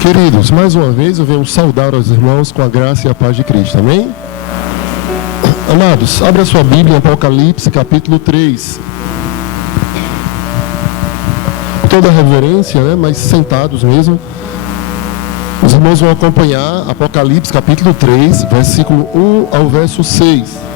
Queridos, mais uma vez eu venho saudar os irmãos com a graça e a paz de Cristo, amém? Amados, abra sua Bíblia em Apocalipse, capítulo 3. Toda a reverência, né? Mas sentados mesmo. Os irmãos vão acompanhar Apocalipse, capítulo 3, versículo 1 ao verso 6.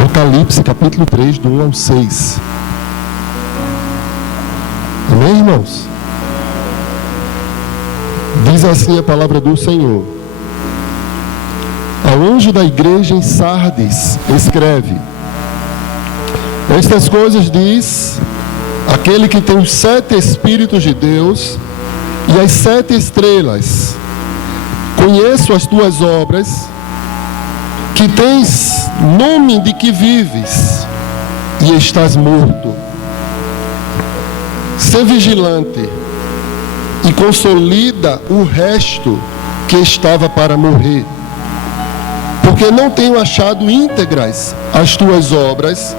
Apocalipse, capítulo 3, do 1 ao 6. Amém, irmãos? Diz assim a palavra do Senhor. Ao anjo da igreja em Sardes, escreve: estas coisas diz aquele que tem os 7 Espíritos de Deus e as 7 estrelas. Conheço as tuas obras, que tens nome de que vives e estás morto. Sê vigilante e consolida o resto que estava para morrer, porque não tenho achado íntegras as tuas obras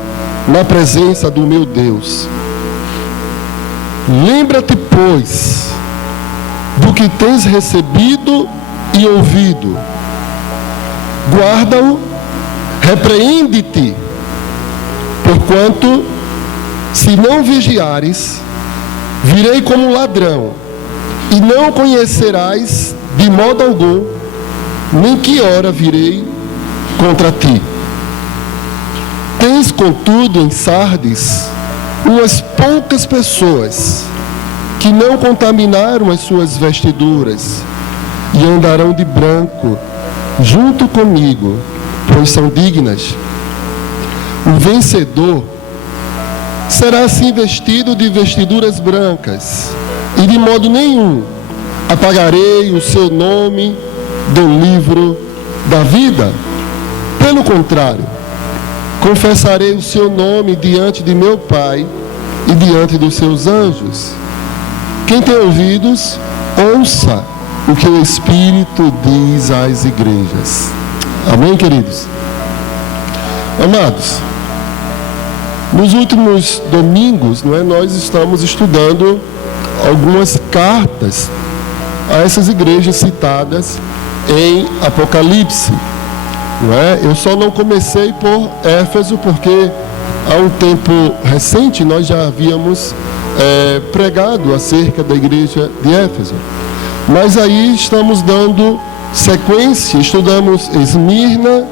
na presença do meu Deus. Lembra-te, pois, do que tens recebido e ouvido. Guarda-o, repreende-te, porquanto, se não vigiares, virei como ladrão, e não conhecerás de modo algum, nem que hora virei contra ti. Tens, contudo, em Sardes, umas poucas pessoas, que não contaminaram as suas vestiduras, e andarão de branco, junto comigo, pois são dignas. O vencedor será assim vestido de vestiduras brancas, e de modo nenhum apagarei o seu nome do livro da vida. Pelo contrário, confessarei o seu nome diante de meu Pai e diante dos seus anjos. Quem tem ouvidos, ouça o que o Espírito diz às igrejas. Amém, queridos? Amados, nos últimos domingos, nós estamos estudando algumas cartas a essas igrejas citadas em Apocalipse. Eu só não comecei por Éfeso, porque há um tempo recente nós já havíamos pregado acerca da igreja de Éfeso. Mas aí estamos dando sequência, estudamos Esmirna,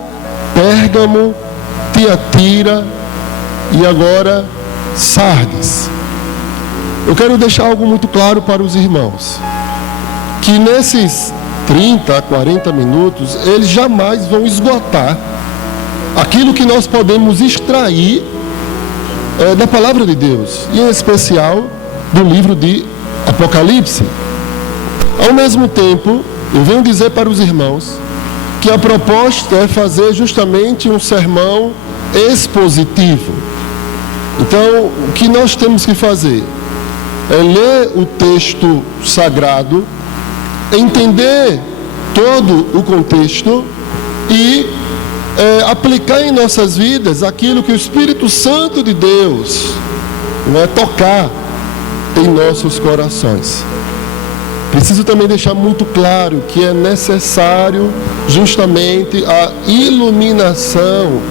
Pérgamo, Tiatira e agora Sardes. Eu quero deixar algo muito claro para os irmãos, que nesses 30 a 40 minutos, eles jamais vão esgotar aquilo que nós podemos extrair da palavra de Deus, e em especial do livro de Apocalipse. Ao mesmo tempo, eu venho dizer para os irmãos que a proposta é fazer justamente um sermão expositivo. Então, o que nós temos que fazer é ler o texto sagrado, entender todo o contexto e aplicar em nossas vidas aquilo que o Espírito Santo de Deus tocar em nossos corações. Preciso também deixar muito claro que é necessário justamente a iluminação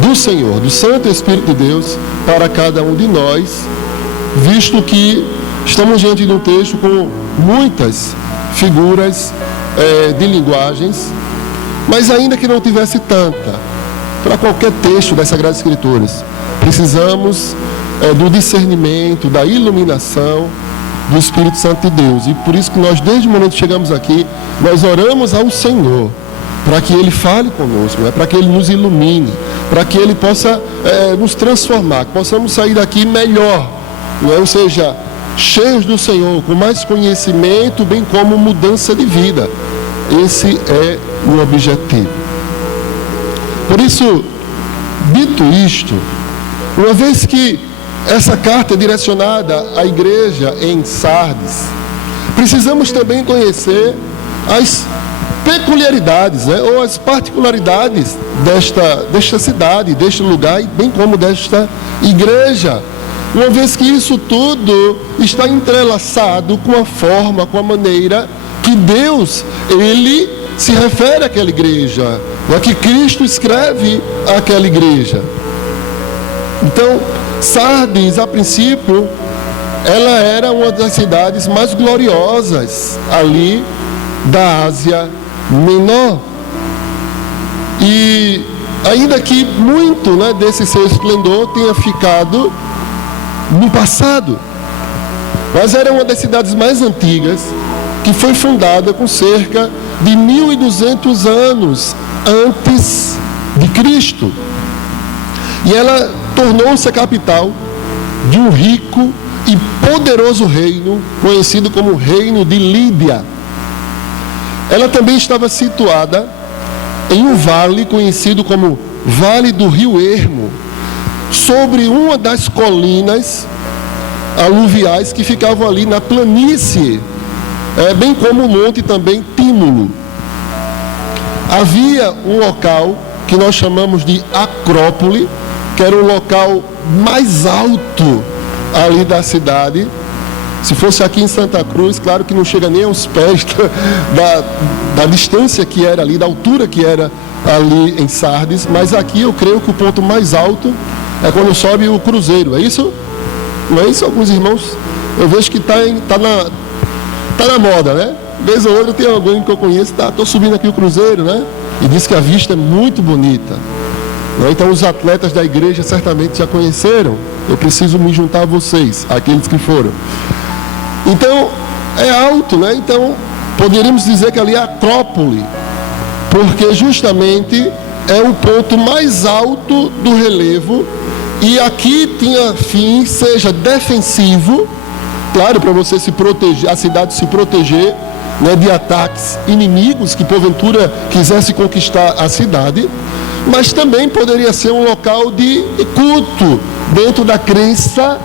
do Senhor, do Santo Espírito de Deus, para cada um de nós, visto que estamos diante de um texto com muitas figuras de linguagens, mas ainda que não tivesse tanta, para qualquer texto das Sagradas Escrituras, precisamos do discernimento, da iluminação do Espírito Santo de Deus. E por isso que nós, desde o momento que chegamos aqui, nós oramos ao Senhor, para que Ele fale conosco, para que Ele nos ilumine, para que Ele possa nos transformar, que possamos sair daqui melhor, ou seja, cheios do Senhor, com mais conhecimento, bem como mudança de vida. Esse é o objetivo. Por isso, dito isto, uma vez que essa carta é direcionada à igreja em Sardes, precisamos também conhecer as peculiaridades, né, ou as particularidades desta cidade, deste lugar, e bem como desta igreja. Uma vez que isso tudo está entrelaçado com a forma, com a maneira que Deus, Ele se refere àquela igreja, né, que Cristo escreve àquela igreja. Então, Sardes, a princípio, ela era uma das cidades mais gloriosas ali da Ásia Menor. E ainda que muito, né, desse seu esplendor tenha ficado no passado, mas era uma das cidades mais antigas, que foi fundada com cerca de 1.200 anos antes de Cristo. E ela tornou-se a capital de um rico e poderoso reino, conhecido como Reino de Lídia. Ela também estava situada em um vale conhecido como Vale do Rio Ermo, sobre uma das colinas aluviais que ficavam ali na planície, bem como o monte também Tímulo. Havia um local que nós chamamos de Acrópole, que era o local mais alto ali da cidade. Se fosse aqui em Santa Cruz, claro que não chega nem aos pés da distância que era ali, da altura que era ali em Sardes, mas aqui eu creio que o ponto mais alto é quando sobe o cruzeiro, é isso? Não é isso? Alguns irmãos, eu vejo que tá na moda, né? Vez ou outra tem alguém que eu conheço, estou subindo aqui o cruzeiro, né? E diz que a vista é muito bonita. Então os atletas da igreja certamente já conheceram. Eu preciso me juntar a vocês, aqueles que foram. Então, é alto, né? Então, poderíamos dizer que ali é a Acrópole, porque justamente é o ponto mais alto do relevo, e aqui tinha fim, seja defensivo, claro, para você se proteger, a cidade se proteger, né, de ataques inimigos que porventura quisessem conquistar a cidade, mas também poderia ser um local de culto dentro da crença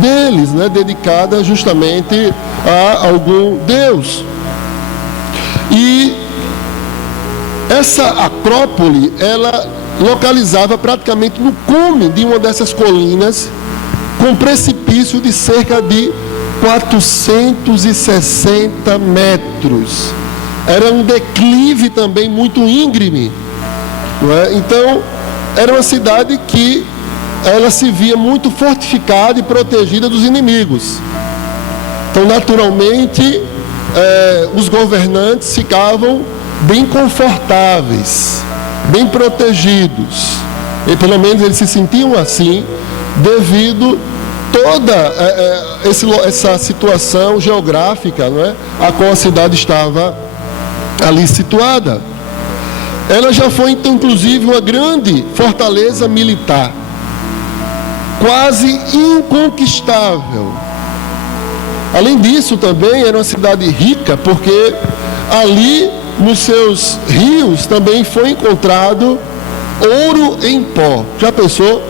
deles, né, dedicada justamente a algum Deus. E essa Acrópole, ela localizava praticamente no cume de uma dessas colinas, com um precipício de cerca de 460 metros. Era um declive também muito íngreme, não é? Então, era uma cidade que ela se via muito fortificada e protegida dos inimigos. Então, naturalmente, os governantes ficavam bem confortáveis, bem protegidos. E pelo menos eles se sentiam assim, devido toda essa situação geográfica, não é, a qual a cidade estava ali situada. Ela já foi, então, inclusive, uma grande fortaleza militar, quase inconquistável. Além disso, também era uma cidade rica, porque ali nos seus rios também foi encontrado ouro em pó. Já pensou?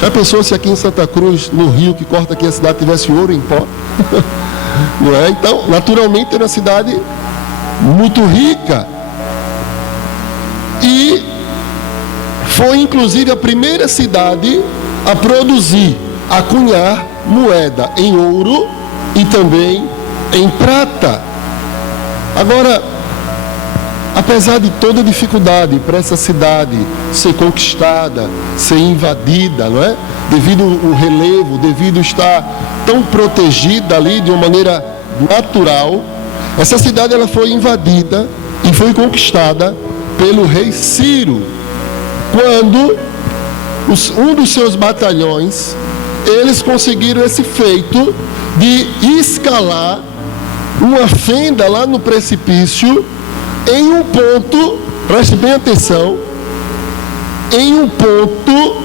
Já pensou se aqui em Santa Cruz, no rio que corta aqui a cidade, tivesse ouro em pó? Não é? Então, naturalmente, era uma cidade muito rica. E foi, inclusive, a primeira cidade a produzir, a cunhar moeda em ouro e também em prata. Agora, apesar de toda a dificuldade para essa cidade ser conquistada, ser invadida, não é? Devido ao relevo, devido a estar tão protegida ali de uma maneira natural, essa cidade ela foi invadida e foi conquistada pelo rei Ciro, quando um dos seus batalhões, eles conseguiram esse feito de escalar uma fenda lá no precipício, em um ponto, preste bem atenção, em um ponto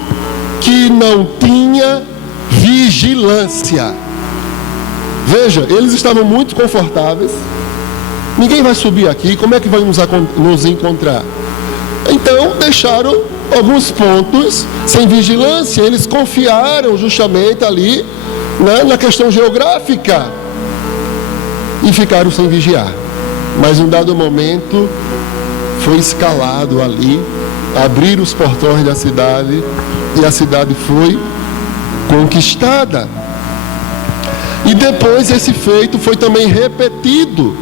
que não tinha vigilância. Veja, eles estavam muito confortáveis. Ninguém vai subir aqui, como é que vai nos encontrar? Então, deixaram alguns pontos sem vigilância. Eles confiaram justamente ali, né, na questão geográfica, e ficaram sem vigiar. Mas em um dado momento foi escalado ali, abriram os portões da cidade e a cidade foi conquistada. E depois esse feito foi também repetido.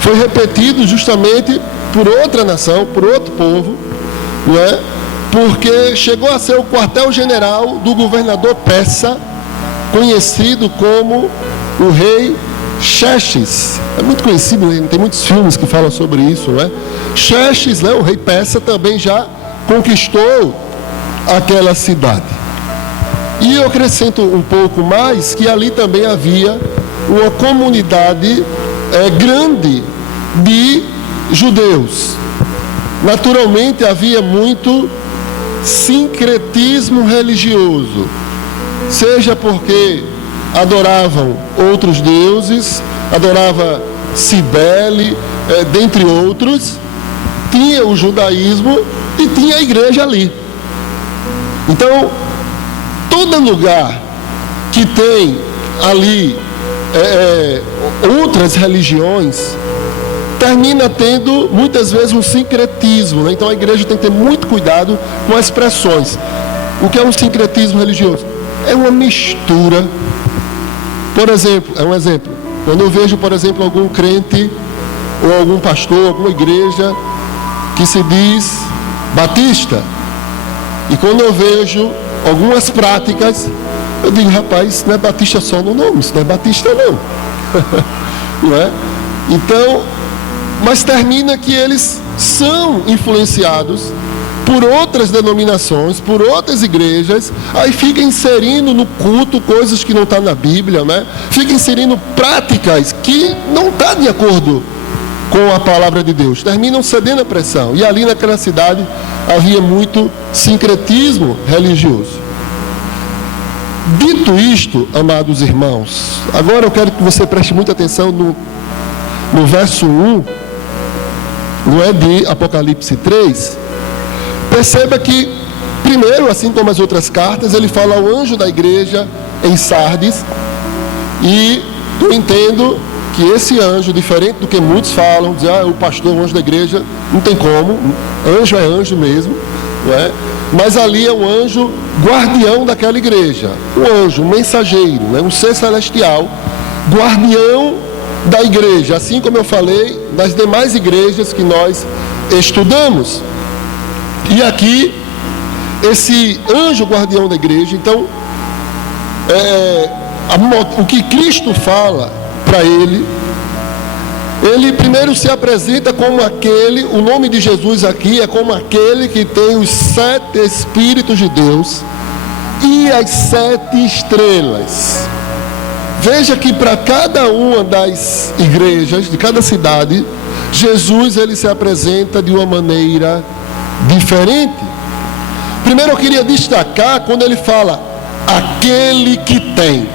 Foi repetido justamente por outra nação, por outro povo, não é? Porque chegou a ser o quartel-general do governador persa, conhecido como o rei Xerxes. É muito conhecido, tem muitos filmes que falam sobre isso, não é? Xerxes, né, o rei persa, também já conquistou aquela cidade. E eu acrescento um pouco mais que ali também havia uma comunidade grande de judeus. Naturalmente havia muito sincretismo religioso, seja porque adoravam outros deuses, adorava Cibele, dentre outros, tinha o judaísmo e tinha a igreja ali. Então, todo lugar que tem ali outras religiões, termina tendo muitas vezes um sincretismo, né? Então a igreja tem que ter muito cuidado com as expressões. O que é um sincretismo religioso? É uma mistura. Por exemplo, é um exemplo. Quando eu vejo, por exemplo, algum crente ou algum pastor, alguma igreja que se diz batista, e quando eu vejo algumas práticas, eu digo, rapaz, isso não é batista só no nome, isso não é batista não. Não é? Então, mas termina que eles são influenciados por outras denominações, por outras igrejas, aí fica inserindo no culto coisas que não estão na Bíblia, né? Fica inserindo práticas que não estão de acordo com a palavra de Deus, terminam cedendo a pressão. E ali naquela cidade havia muito sincretismo religioso. Dito isto, amados irmãos, agora eu quero que você preste muita atenção no verso 1, não é, de Apocalipse 3. Perceba que, primeiro, assim como as outras cartas, ele fala ao anjo da igreja em Sardes, e eu entendo que esse anjo, diferente do que muitos falam, dizer, o pastor, o anjo da igreja, não tem como, anjo é anjo mesmo, não é? Mas ali é um anjo guardião daquela igreja, um anjo, um mensageiro, né? Um ser celestial, guardião da igreja, assim como eu falei das demais igrejas que nós estudamos. E aqui, esse anjo guardião da igreja, então, o que Cristo fala para ele primeiro se apresenta como aquele, o nome de Jesus aqui é como aquele que tem os 7 Espíritos de Deus e as 7 estrelas. Veja que para cada uma das igrejas, de cada cidade, Jesus ele se apresenta de uma maneira diferente. Primeiro eu queria destacar quando ele fala aquele que tem.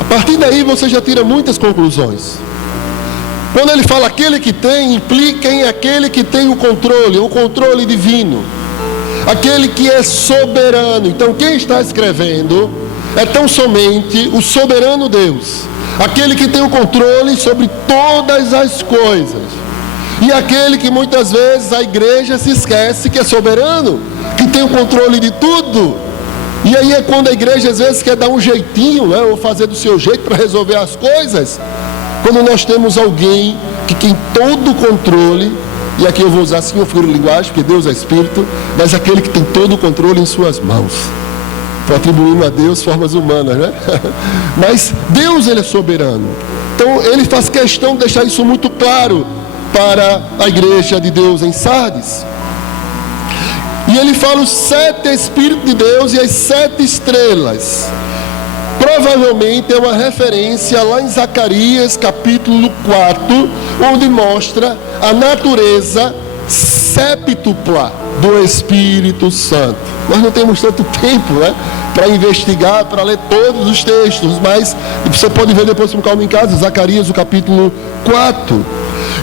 A partir daí você já tira muitas conclusões. Quando ele fala aquele que tem, implica em aquele que tem o controle divino, aquele que é soberano. Então quem está escrevendo é tão somente o soberano Deus, aquele que tem o controle sobre todas as coisas, e aquele que muitas vezes a igreja se esquece que é soberano, que tem o controle de tudo. E aí é quando a igreja às vezes quer dar um jeitinho, né, ou fazer do seu jeito para resolver as coisas, quando nós temos alguém que tem todo o controle, e aqui eu vou usar assim uma figura de linguagem, porque Deus é Espírito, mas aquele que tem todo o controle em suas mãos. Estou atribuindo a Deus formas humanas, né? Mas Deus ele é soberano. Então ele faz questão de deixar isso muito claro para a igreja de Deus em Sardes. E ele fala os 7 Espíritos de Deus e as 7 estrelas. Provavelmente é uma referência lá em Zacarias capítulo 4, onde mostra a natureza séptupla do Espírito Santo. Nós não temos tanto tempo, né, para investigar, para ler todos os textos, mas você pode ver depois com calma em casa, Zacarias, o capítulo 4.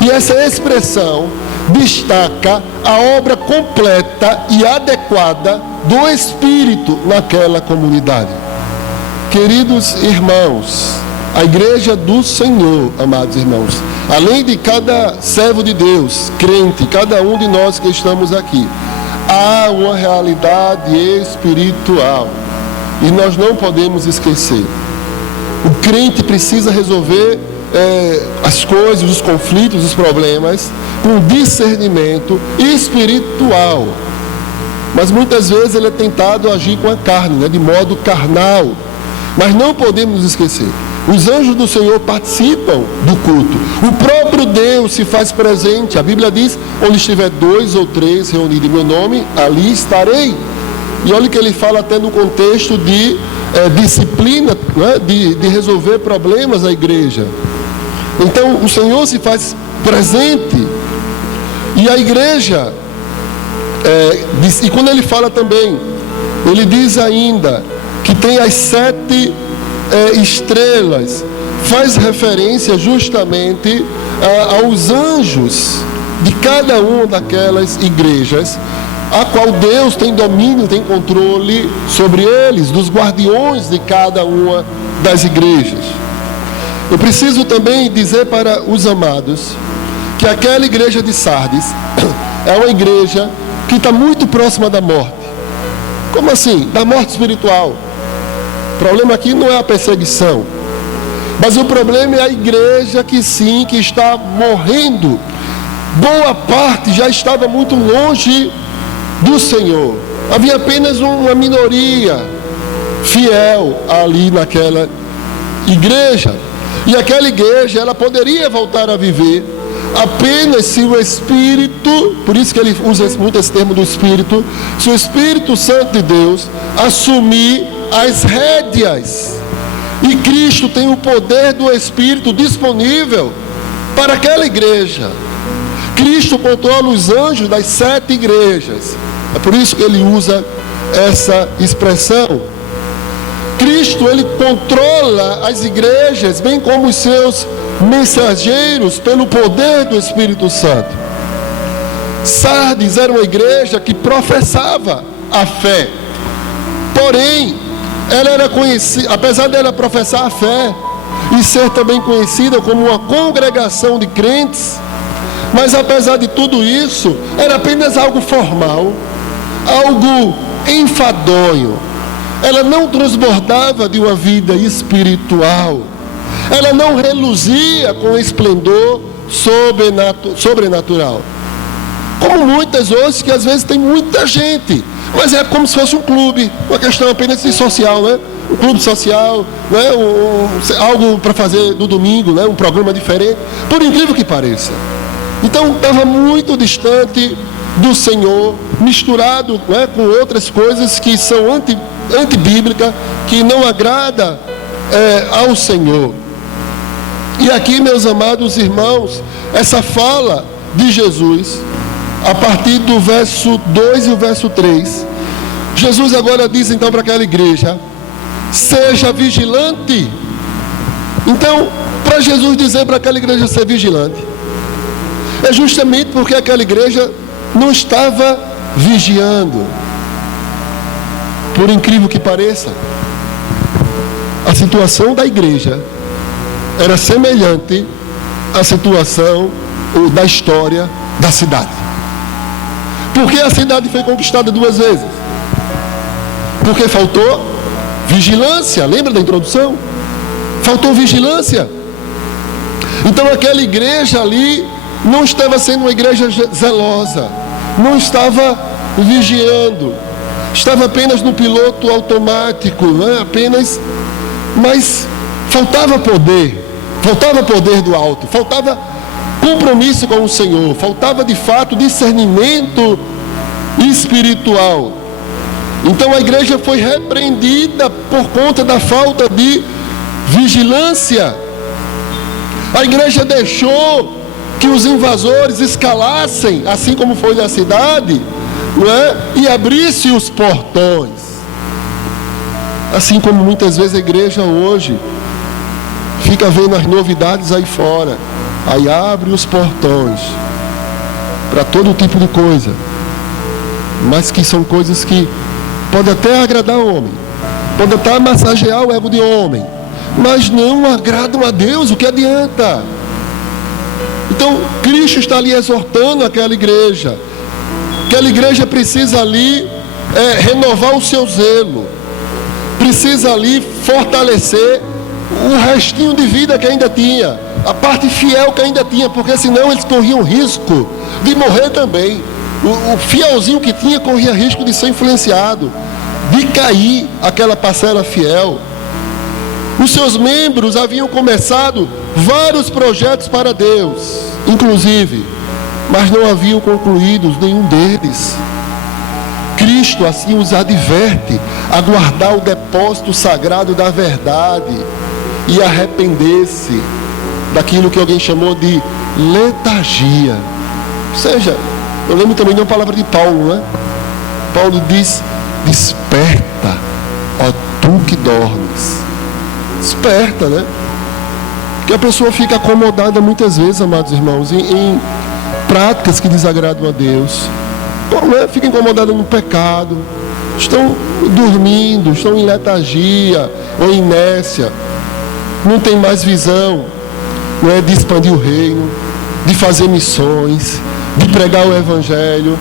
E essa expressão destaca a obra completa e adequada do Espírito naquela comunidade. Queridos irmãos, A igreja do Senhor, amados irmãos, além de cada servo de Deus, crente, cada um de nós que estamos aqui, há uma realidade espiritual e nós não podemos esquecer. O crente precisa resolver as coisas, os conflitos, os problemas com discernimento espiritual. Mas muitas vezes ele é tentado a agir com a carne, de modo carnal. Mas não podemos nos esquecer. Os anjos do Senhor participam do culto. O próprio Deus se faz presente. A Bíblia diz, onde estiver 2 ou 3 reunidos em meu nome, ali estarei. E olha que ele fala até no contexto de disciplina, né? de resolver problemas da igreja. Então o Senhor se faz presente. E a igreja, e quando ele fala também, ele diz ainda que tem as 7 estrelas, faz referência justamente aos anjos de cada uma daquelas igrejas, a qual Deus tem domínio, tem controle sobre eles, dos guardiões de cada uma das igrejas. Eu preciso também dizer para os amados que aquela igreja de Sardes é uma igreja que está muito próxima da morte. Como assim? Da morte espiritual. O problema aqui não é a perseguição, mas o problema é a igreja que sim, que está morrendo. Boa parte já estava muito longe do Senhor. Havia apenas uma minoria fiel ali naquela igreja. E aquela igreja, ela poderia voltar a viver apenas se o Espírito, por isso que ele usa muito esse termo do Espírito, se o Espírito Santo de Deus assumir as rédeas. E Cristo tem o poder do Espírito disponível para aquela igreja. Cristo controla os anjos das 7 igrejas. É por isso que ele usa essa expressão. Cristo, ele controla as igrejas, bem como os seus mensageiros, pelo poder do Espírito Santo. Sardes era uma igreja que professava a fé. Porém, ela era conhecida, apesar dela professar a fé e ser também conhecida como uma congregação de crentes, mas apesar de tudo isso, era apenas algo formal, algo enfadonho. Ela não transbordava de uma vida espiritual. Ela não reluzia com esplendor sobrenatural. Como muitas hoje, que às vezes tem muita gente, mas é como se fosse um clube, uma questão apenas de social, né? Um clube social, né? Algo para fazer no domingo, né? Um programa diferente, por incrível que pareça. Então estava muito distante do Senhor, misturado, né, com outras coisas que são antibíblicas, que não agrada ao Senhor. E aqui, meus amados irmãos, essa fala de Jesus, a partir do verso 2 e o verso 3, Jesus agora diz então para aquela igreja: seja vigilante. Então, para Jesus dizer para aquela igreja ser vigilante, é justamente porque aquela igreja não estava vigiando. Por incrível que pareça, a situação da igreja era semelhante à situação da história da cidade. Porque a cidade foi conquistada 2 vezes? Porque faltou vigilância. Lembra da introdução? Faltou vigilância. Então aquela igreja ali não estava sendo uma igreja zelosa, não estava vigiando, estava apenas no piloto automático, né? Mas faltava poder do alto, faltava compromisso com o Senhor, faltava de fato discernimento espiritual. Então a igreja foi repreendida por conta da falta de vigilância. A igreja deixou que os invasores escalassem, assim como foi na cidade, não é? E abrissem os portões. Assim como muitas vezes a igreja hoje fica vendo as novidades aí fora, aí abre os portões para todo tipo de coisa, mas que são coisas que podem até agradar o homem, podem até massagear o ego de homem, mas não agradam a Deus. O que adianta? Então, Cristo está ali exortando aquela igreja. Aquela igreja precisa ali renovar o seu zelo. Precisa ali fortalecer o restinho de vida que ainda tinha, a parte fiel que ainda tinha, porque senão eles corriam risco de morrer também. O fielzinho que tinha corria risco de ser influenciado, de cair aquela parcela fiel. Os seus membros haviam começado vários projetos para Deus, inclusive, mas não haviam concluído nenhum deles. Cristo assim os adverte a guardar o depósito sagrado da verdade e arrepender-se daquilo que alguém chamou de letargia. Ou seja, eu lembro também de uma palavra de Paulo, né? Paulo diz: desperta, ó tu que dormes. Desperta, né? Porque a pessoa fica acomodada muitas vezes, amados irmãos, em práticas que desagradam a Deus. Fica incomodada no pecado, estão dormindo, estão em letargia ou inércia, não tem mais visão, não é, de expandir o reino, de fazer missões, de pregar o evangelho.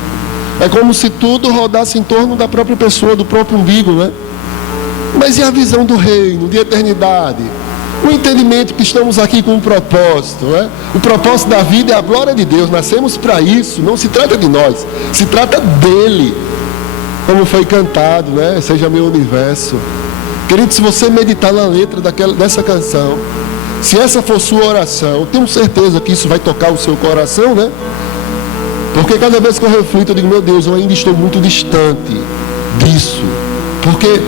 É como se tudo rodasse em torno da própria pessoa, do próprio umbigo, né? Mas e a visão do reino, de eternidade? O entendimento que estamos aqui com um propósito, né? O propósito da vida é a glória de Deus. Nascemos para isso. Não se trata de nós, se trata dele. Como foi cantado, né? Seja meu universo. Querido, se você meditar na letra dessa canção, se essa for sua oração, eu tenho certeza que isso vai tocar o seu coração, né? Porque cada vez que eu reflito, eu digo: meu Deus, eu ainda estou muito distante disso. Porque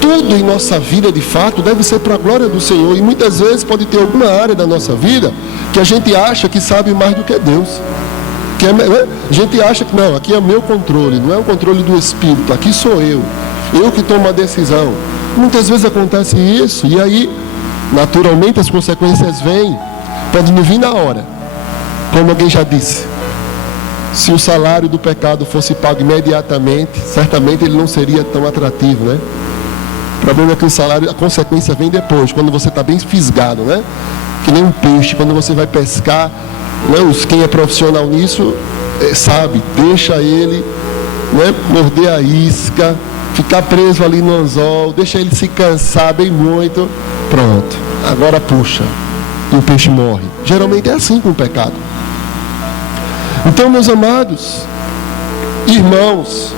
tudo em nossa vida, de fato, deve ser para a glória do Senhor. E muitas vezes pode ter alguma área da nossa vida que a gente acha que sabe mais do que Deus. A gente acha que não, aqui é meu controle, não é o controle do Espírito, aqui sou eu que tomo a decisão. Muitas vezes acontece isso, e aí, naturalmente, as consequências vêm. Pode não vir na hora, como alguém já disse. Se o salário do pecado fosse pago imediatamente, certamente ele não seria tão atrativo, né? O problema é que o salário, a consequência vem depois, quando você está bem fisgado, né? Que nem um peixe, quando você vai pescar, né? Quem é profissional nisso sabe, deixa ele, né? Morder a isca, ficar preso ali no anzol, deixa ele se cansar bem muito, pronto, agora puxa, e o peixe morre. Geralmente é assim com o pecado. Então, meus amados irmãos,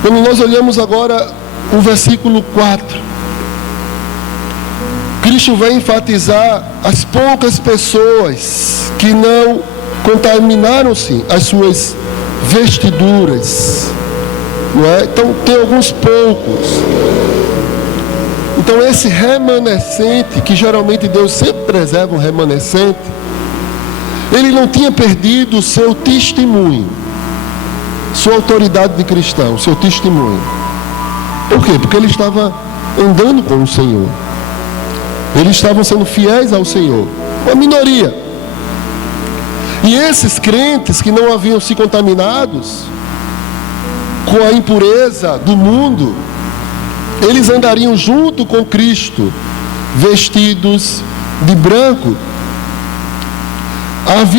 quando nós olhamos agora o versículo 4, Cristo vai enfatizar as poucas pessoas que não contaminaram-se as suas vestiduras, não é? Então tem alguns poucos. Então esse remanescente, que geralmente Deus sempre preserva um remanescente, ele não tinha perdido o seu testemunho, sua autoridade de cristão, seu testemunho. Por quê? Porque ele estava andando com o Senhor. Eles estavam sendo fiéis ao Senhor. Uma minoria. E esses crentes que não haviam se contaminados com a impureza do mundo, eles andariam junto com Cristo, vestidos de branco.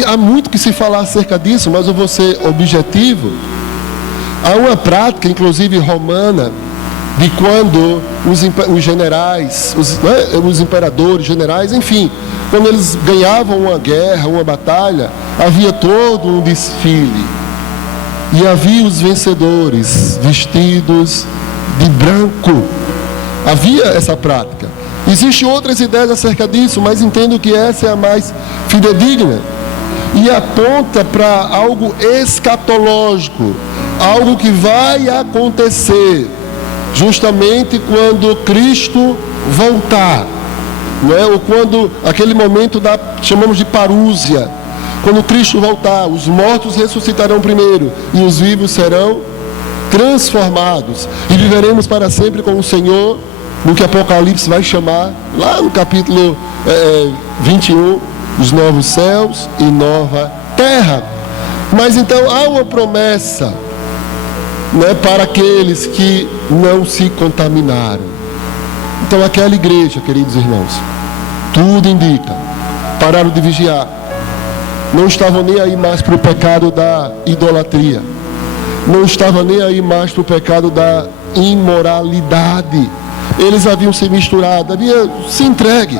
Há muito que se falar acerca disso, mas eu vou ser objetivo. Há uma prática, inclusive romana, de quando os generais, os imperadores, generais, enfim, quando eles ganhavam uma guerra, uma batalha, havia todo um desfile. E havia os vencedores vestidos de branco. Havia essa prática. Existem outras ideias acerca disso, mas entendo que essa é a mais fidedigna. E aponta para algo escatológico, algo que vai acontecer justamente quando Cristo voltar, não é? Ou quando aquele momento chamamos de parúzia, quando Cristo voltar, os mortos ressuscitarão primeiro e os vivos serão transformados e viveremos para sempre com o Senhor, no que Apocalipse vai chamar lá no capítulo 21, os novos céus e nova terra. Mas então há uma promessa, né, para aqueles que não se contaminaram. Então aquela igreja, queridos irmãos, tudo indica, pararam de vigiar, não estavam nem aí mais para o pecado da idolatria, não estavam nem aí mais para o pecado da imoralidade. Eles haviam se misturado, haviam se entregue,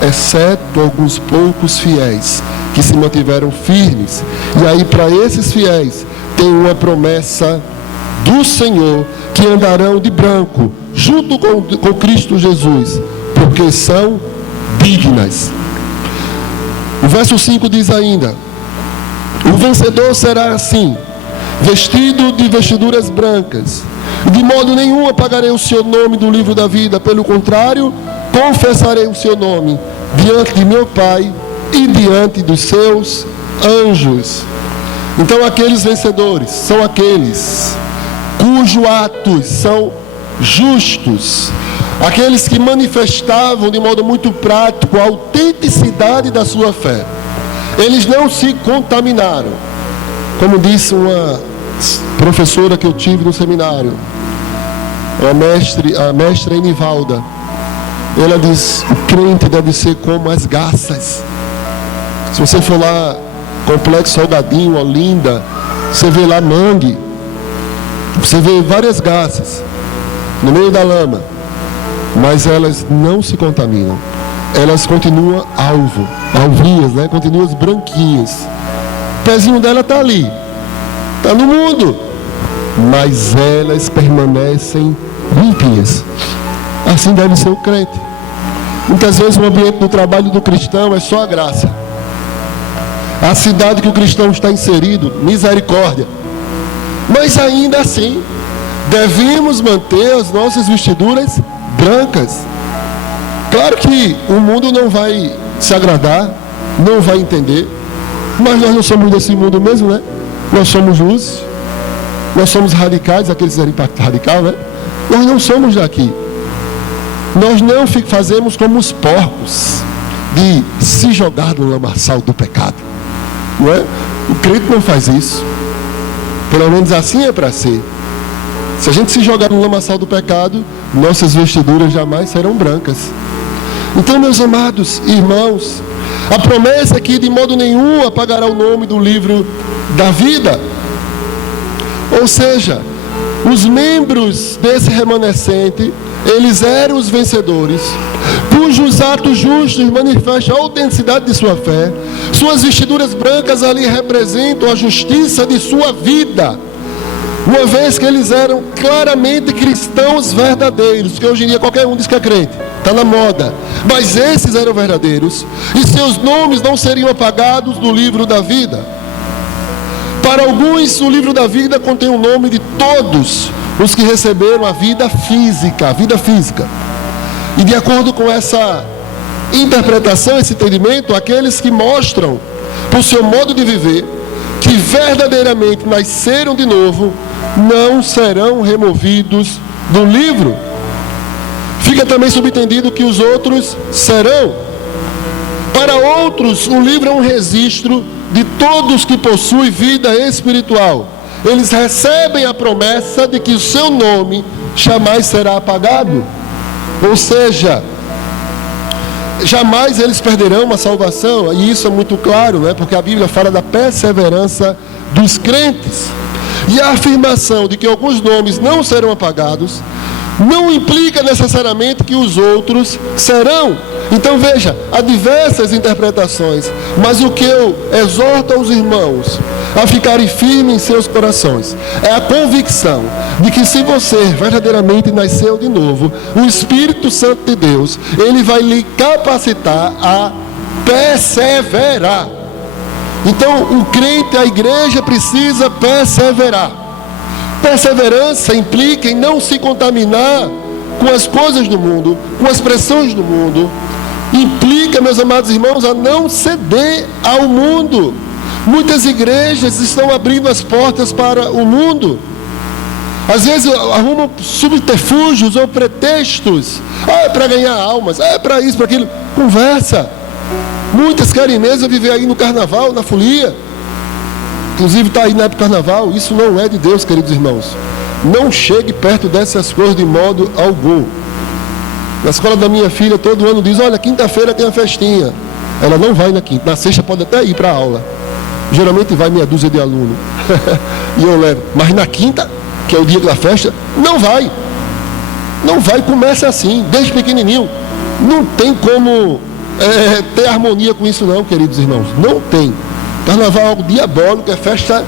exceto alguns poucos fiéis que se mantiveram firmes. E aí, para esses fiéis, tem uma promessa do Senhor, que andarão de branco junto com Cristo Jesus, porque são dignas. O verso 5 diz ainda: o vencedor será assim, vestido de vestiduras brancas, de modo nenhum apagarei o seu nome do livro da vida, pelo contrário, confessarei o seu nome diante de meu Pai e diante dos seus anjos. Então aqueles vencedores são aqueles cujos atos são justos, aqueles que manifestavam de modo muito prático a autenticidade da sua fé. Eles não se contaminaram, como disse uma professora que eu tive no seminário, a mestra Enivalda. Ela diz: o crente deve ser como as garças. Se você for lá, Complexo Salgadinho, Olinda, você vê lá mangue, você vê várias garças no meio da lama, mas elas não se contaminam. Elas continuam alvinhas, né? Continuam branquinhas. O pezinho dela está ali, está no mundo, mas elas permanecem limpinhas. Assim deve ser o crente. Muitas vezes o ambiente do trabalho do cristão é só a graça. A cidade que o cristão está inserido, misericórdia. Mas ainda assim, devemos manter as nossas vestiduras brancas. Claro que o mundo não vai se agradar, não vai entender, mas nós não somos desse mundo mesmo, né? Nós somos luzes, nós somos radicais, aqueles que fizeram impacto radical, né? Nós não somos daqui. Nós não fazemos como os porcos, de se jogar no lamaçal do pecado, não é? O crente não faz isso. Pelo menos assim é para ser. Se a gente se jogar no lamaçal do pecado, nossas vestiduras jamais serão brancas. Então, meus amados irmãos, a promessa é que de modo nenhum apagará o nome do livro da vida. Ou seja, os membros desse remanescente, eles eram os vencedores, cujos atos justos manifestam a autenticidade de sua fé. Suas vestiduras brancas ali representam a justiça de sua vida, uma vez que eles eram claramente cristãos verdadeiros, que hoje em dia qualquer um diz que é crente, está na moda, mas esses eram verdadeiros, e seus nomes não seriam apagados do livro da vida. Para alguns, o livro da vida contém o nome de todos os que receberam a vida física, e de acordo com essa interpretação, esse entendimento, aqueles que mostram, por seu modo de viver, que verdadeiramente nasceram de novo, não serão removidos do livro. Fica também subentendido que os outros serão. Para outros, o livro é um registro de todos que possuem vida espiritual. Eles recebem a promessa de que o seu nome jamais será apagado. Ou seja, jamais eles perderão a salvação. E isso é muito claro, né? Porque a Bíblia fala da perseverança dos crentes. E a afirmação de que alguns nomes não serão apagados não implica necessariamente que os outros serão. Então veja, há diversas interpretações, mas o que eu exorto aos irmãos a ficarem firmes em seus corações é a convicção de que se você verdadeiramente nasceu de novo, o Espírito Santo de Deus, ele vai lhe capacitar a perseverar. Então o crente, a igreja precisa perseverar. Perseverança implica em não se contaminar com as coisas do mundo, com as pressões do mundo. Implica, meus amados irmãos, a não ceder ao mundo. Muitas igrejas estão abrindo as portas para o mundo. Às vezes arrumam subterfúgios ou pretextos. É para ganhar almas, é para isso, para aquilo. Conversa. Muitas querem mesmo viver aí no carnaval, na folia. Inclusive está aí na época do carnaval. Isso não é de Deus, queridos irmãos. Não chegue perto dessas coisas de modo algum. Na escola da minha filha, todo ano diz, olha, quinta-feira tem a festinha. Ela não vai na quinta, na sexta pode até ir para a aula. Geralmente vai meia dúzia de aluno. E eu levo. Mas na quinta, que é o dia da festa, não vai. Não vai, começa assim, desde pequenininho. Não tem como ter harmonia com isso não, queridos irmãos. Não tem. Carnaval é algo diabólico, é festa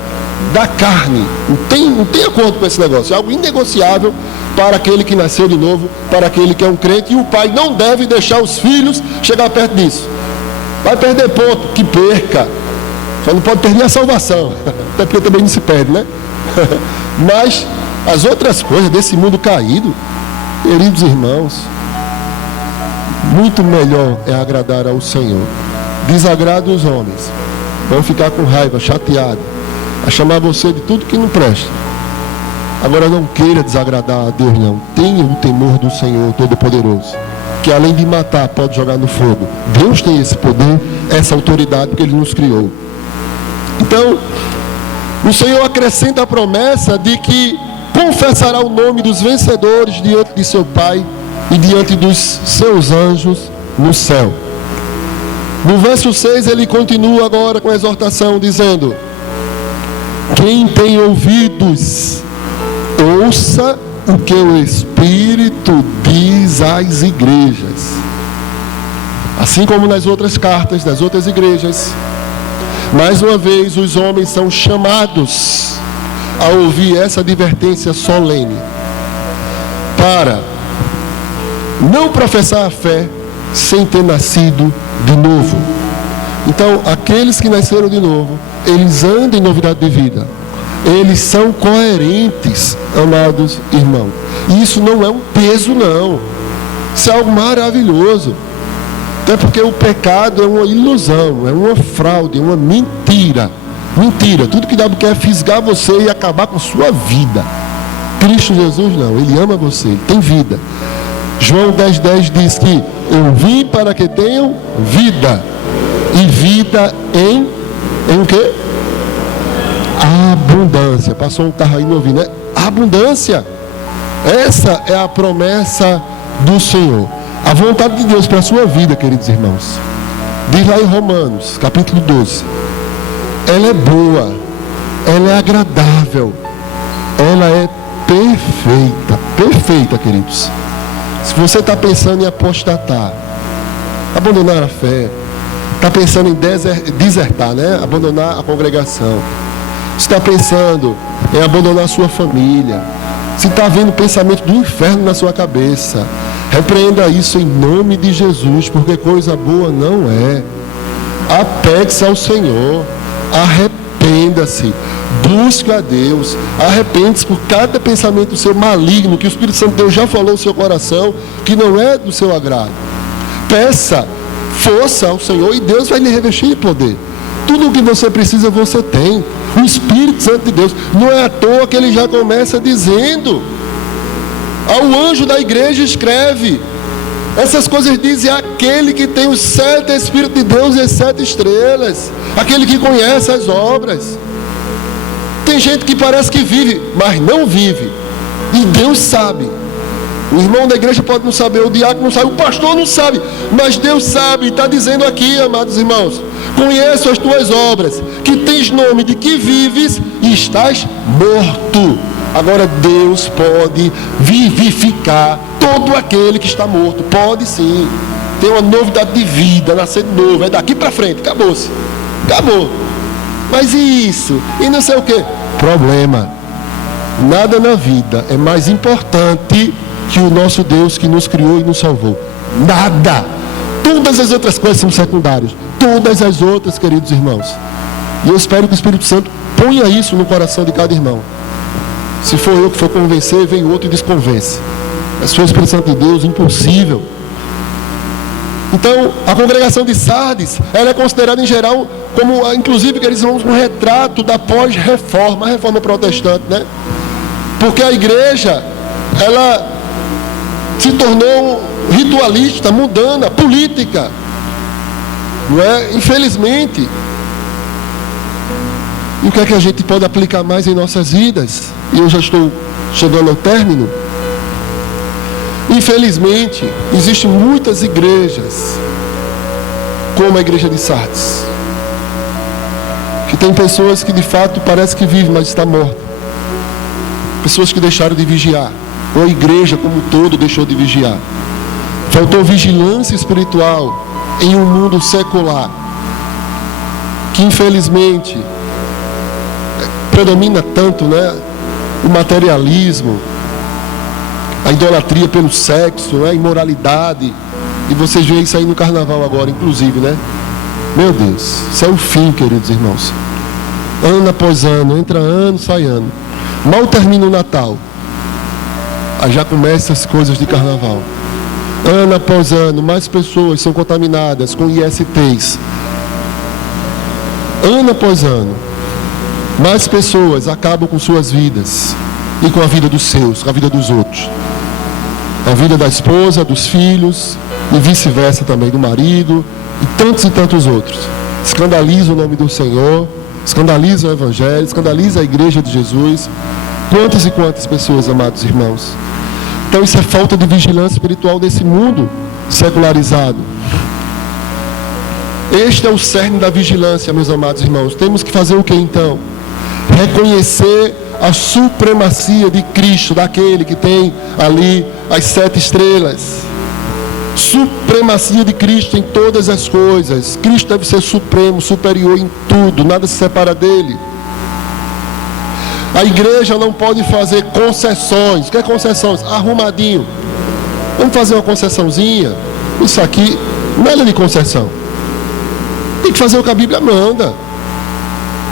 da carne. Não tem acordo com esse negócio. É algo inegociável para aquele que nasceu de novo, para aquele que é um crente. E o pai não deve deixar os filhos chegar perto disso. Vai perder ponto, que perca. Só não pode perder a salvação. Até porque também não se perde, né? Mas as outras coisas desse mundo caído, queridos irmãos, muito melhor é agradar ao Senhor. Desagrada os homens. Vão ficar com raiva, chateados, a chamar você de tudo que não presta. Agora não queira desagradar a Deus, não. Tenha o temor do Senhor Todo-Poderoso, que além de matar, pode jogar no fogo. Deus tem esse poder, essa autoridade que Ele nos criou. Então, o Senhor acrescenta a promessa de que confessará o nome dos vencedores diante de seu Pai e diante dos seus anjos no céu. No verso 6 ele continua agora com a exortação dizendo: quem tem ouvidos, ouça o que o Espírito diz às igrejas. Assim como nas outras cartas das outras igrejas, mais uma vez os homens são chamados a ouvir essa advertência solene para não professar a fé sem ter nascido de novo. Então, aqueles que nasceram de novo, eles andam em novidade de vida. Eles são coerentes, amados irmãos. E isso não é um peso, não. Isso é algo maravilhoso. Até porque o pecado é uma ilusão, é uma fraude, é uma mentira. Mentira. Tudo que o diabo quer é fisgar você e acabar com a sua vida. Cristo Jesus não. Ele ama você, ele tem vida. João 10,10 diz que eu vim para que tenham vida. E vida em o quê? Abundância. Passou um carro aí no ouvido, né? Abundância. Essa é a promessa do Senhor. A vontade de Deus para a sua vida, queridos irmãos. Diz lá em Romanos, capítulo 12. Ela é boa. Ela é agradável. Ela é perfeita. Perfeita, queridos. Se você está pensando em apostatar, abandonar a fé, está pensando em desertar, né? Abandonar a congregação, se está pensando em abandonar a sua família, se está vendo o pensamento do inferno na sua cabeça, repreenda isso em nome de Jesus, porque coisa boa não é. Apegue-se ao Senhor, arrependa-se, busque a Deus, arrepende-se por cada pensamento seu maligno, que o Espírito Santo de Deus já falou no seu coração, que não é do seu agrado. Peça força ao Senhor e Deus vai lhe revestir de poder. Tudo o que você precisa você tem. O Espírito Santo de Deus. Não é à toa que ele já começa dizendo: ao anjo da igreja escreve. Essas coisas dizem aquele que tem os 7 Espíritos de Deus e as 7 estrelas. Aquele que conhece as obras. Tem gente que parece que vive, mas não vive. E Deus sabe. O irmão da igreja pode não saber, o diácono não sabe, o pastor não sabe, mas Deus sabe. Está dizendo aqui, amados irmãos: conheço as tuas obras, que tens nome de que vives e estás morto. Agora Deus pode vivificar todo aquele que está morto. Pode sim. Tem uma novidade de vida, nascer de novo. É daqui para frente, acabou-se. Acabou. Mas e isso? E não sei o que. Problema. Nada na vida é mais importante que o nosso Deus que nos criou e nos salvou. Nada. Todas as outras coisas são secundárias. Todas as outras, queridos irmãos. E eu espero que o Espírito Santo ponha isso no coração de cada irmão. Se for eu que for convencer, vem outro e desconvence. Mas se for o Espírito Santo de Deus, impossível. Então, a congregação de Sardes, ela é considerada em geral como, inclusive, queridos irmãos, um retrato da pós-reforma, a reforma protestante, né? Porque a igreja, ela se tornou ritualista, mundana, política, não é? Infelizmente. E o que é que a gente pode aplicar mais em nossas vidas? E eu já estou chegando ao término. Infelizmente, existem muitas igrejas, como a igreja de Sardes, que tem pessoas que de fato parece que vivem, mas está morta. Pessoas que deixaram de vigiar, ou a igreja como um todo deixou de vigiar. Faltou vigilância espiritual em um mundo secular, que infelizmente predomina tanto, né? O materialismo, a idolatria pelo sexo, né? A imoralidade. E vocês veem isso aí no carnaval agora, inclusive, né? Meu Deus, isso é o fim, queridos irmãos. Ano após ano, entra ano, sai ano. Mal termina o Natal, aí já começam as coisas de carnaval. Ano após ano, mais pessoas são contaminadas com ISTs. Ano após ano, mais pessoas acabam com suas vidas e com a vida dos seus, com a vida dos outros. A vida da esposa, dos filhos e vice-versa também, do marido e tantos outros. Escandaliza o nome do Senhor, escandaliza o Evangelho, escandaliza a igreja de Jesus. Quantas e quantas pessoas, amados irmãos. Então isso é falta de vigilância espiritual nesse mundo secularizado. Este é o cerne da vigilância, meus amados irmãos. Temos que fazer o que então? Reconhecer a supremacia de Cristo, daquele que tem ali as 7 estrelas. Supremacia de Cristo em todas as coisas. Cristo deve ser supremo, superior em tudo, nada se separa dele. A igreja não pode fazer concessões. O que é concessões? Arrumadinho. Vamos fazer uma concessãozinha. Isso aqui, nada de concessão. Tem que fazer o que a Bíblia manda.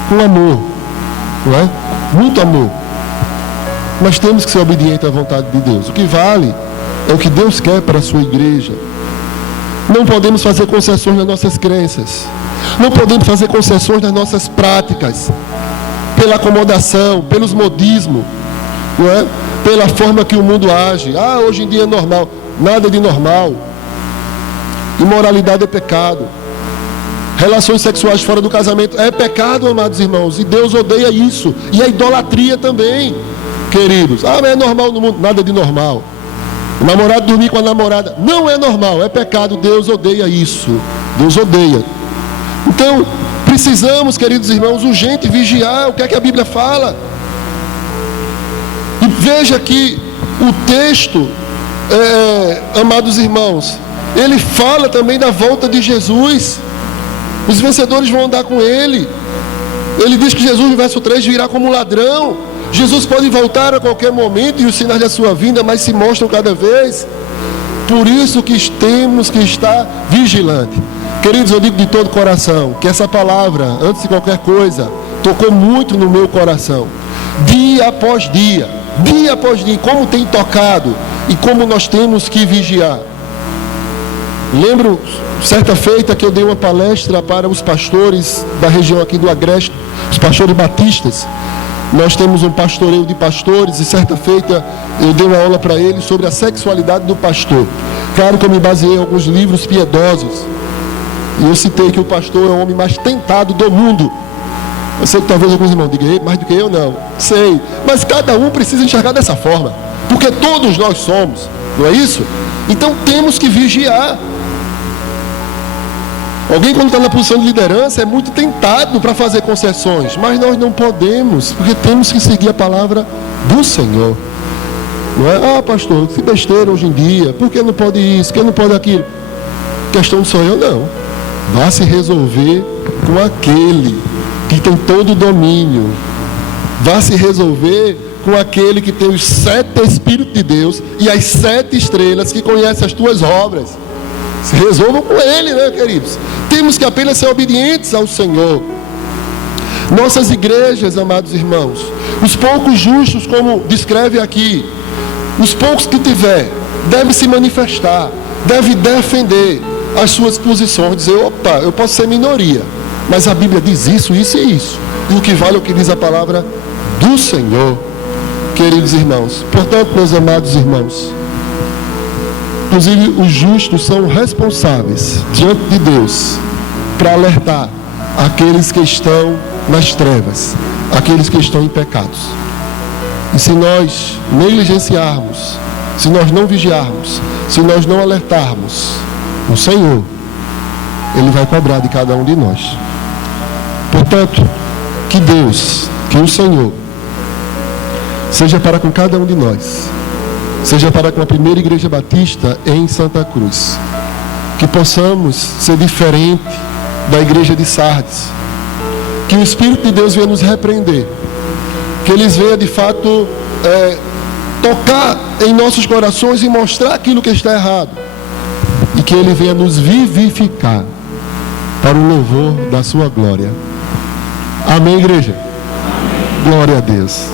Com amor. Não é? Muito amor. Mas temos que ser obedientes à vontade de Deus. O que vale é o que Deus quer para a sua igreja. Não podemos fazer concessões nas nossas crenças. Não podemos fazer concessões nas nossas práticas. Pela acomodação, pelos modismos, não é? Pela forma que o mundo age. Ah, hoje em dia é normal. Nada de normal. Imoralidade é pecado. Relações sexuais fora do casamento é pecado, amados irmãos. E Deus odeia isso. E a idolatria também, queridos. Ah, mas é normal no mundo. Nada de normal. O namorado dormir com a namorada não é normal, é pecado. Deus odeia isso. Deus odeia. Então, precisamos, queridos irmãos, urgente vigiar o que é que a Bíblia fala. E veja que o texto, amados irmãos, ele fala também da volta de Jesus. Os vencedores vão andar com ele. Ele diz que Jesus, no verso 3, virá como ladrão. Jesus pode voltar a qualquer momento e os sinais da sua vinda mais se mostram cada vez. Por isso que temos que estar vigilantes. Queridos, eu digo de todo coração que essa palavra, antes de qualquer coisa, tocou muito no meu coração. Dia após dia, como tem tocado e como nós temos que vigiar. Lembro, certa feita, que eu dei uma palestra para os pastores da região aqui do Agreste, os pastores batistas. Nós temos um pastoreio de pastores e certa feita eu dei uma aula para eles sobre a sexualidade do pastor. Claro que eu me baseei em alguns livros piedosos. E eu citei que o pastor é o homem mais tentado do mundo. Eu sei que talvez alguns irmãos digam, mais do que eu, não. Sei. Mas cada um precisa enxergar dessa forma. Porque todos nós somos. Não é isso? Então temos que vigiar. Alguém quando está na posição de liderança é muito tentado para fazer concessões. Mas nós não podemos. Porque temos que seguir a palavra do Senhor. Não é? Ah, pastor, que besteira hoje em dia. Por que não pode isso? Por que não pode aquilo? Questão do Senhor, não. Vá se resolver com aquele que tem todo o domínio. Vá se resolver com aquele que tem os 7 Espíritos de Deus e as 7 estrelas, que conhece as tuas obras. Se resolvam com ele, né, queridos? Temos que apenas ser obedientes ao Senhor. Nossas igrejas, amados irmãos, os poucos justos, como descreve aqui, os poucos que tiver, deve se manifestar, deve defender as suas posições, dizer, opa, eu posso ser minoria, mas a Bíblia diz isso, isso e isso. E o que vale é o que diz a palavra do Senhor, queridos irmãos. Portanto, meus amados irmãos, inclusive os justos são responsáveis diante de Deus para alertar aqueles que estão nas trevas, aqueles que estão em pecados. E se nós negligenciarmos se nós não vigiarmos, se nós não alertarmos o Senhor, Ele vai cobrar de cada um de nós. Portanto, que Deus, que o Senhor, seja para com cada um de nós, seja para com a primeira Igreja Batista em Santa Cruz, que possamos ser diferente da Igreja de Sardes, que o Espírito de Deus venha nos repreender, que eles venham de fato tocar em nossos corações e mostrar aquilo que está errado, e que Ele venha nos vivificar para o louvor da sua glória. Amém, igreja? Amém. Glória a Deus.